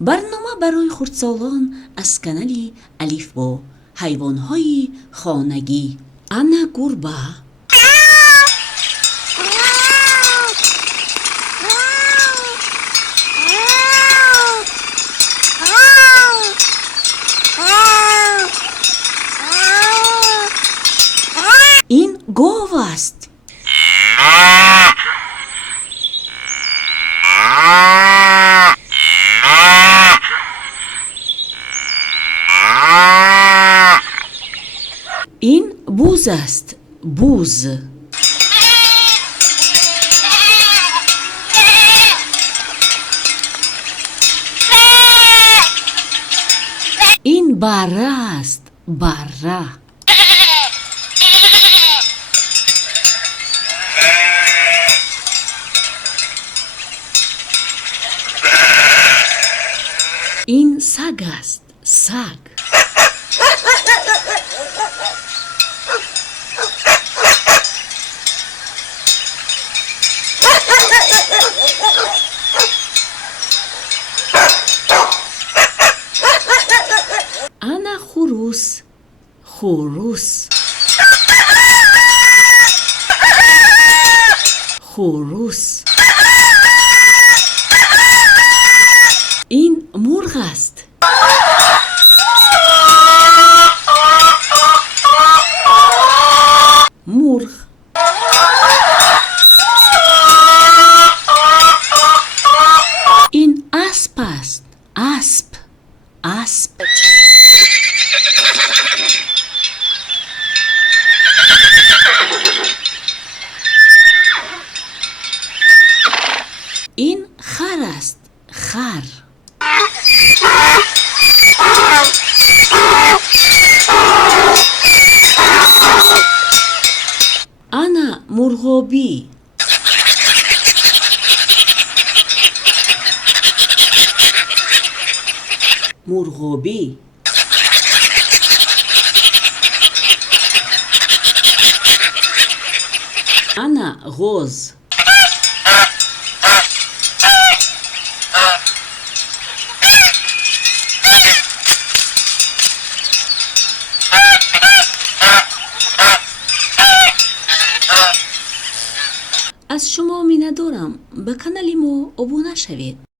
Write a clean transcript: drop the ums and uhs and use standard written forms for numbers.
برنامه برای خردسالان از کانال الفبا حیوان‌های خانگی. انا گربه، این گاو است. این بوز است. بوز. این بره است. بره. این سگ است. سگ. انا خروس. خروس. خروس. این مرغ است. مرغ. این اسب است. اسب. اسب. این خر است. خر. انا مرغابی. مرغابی. انا غوز. از شما می ندارم به کانال ما ابونه شوید.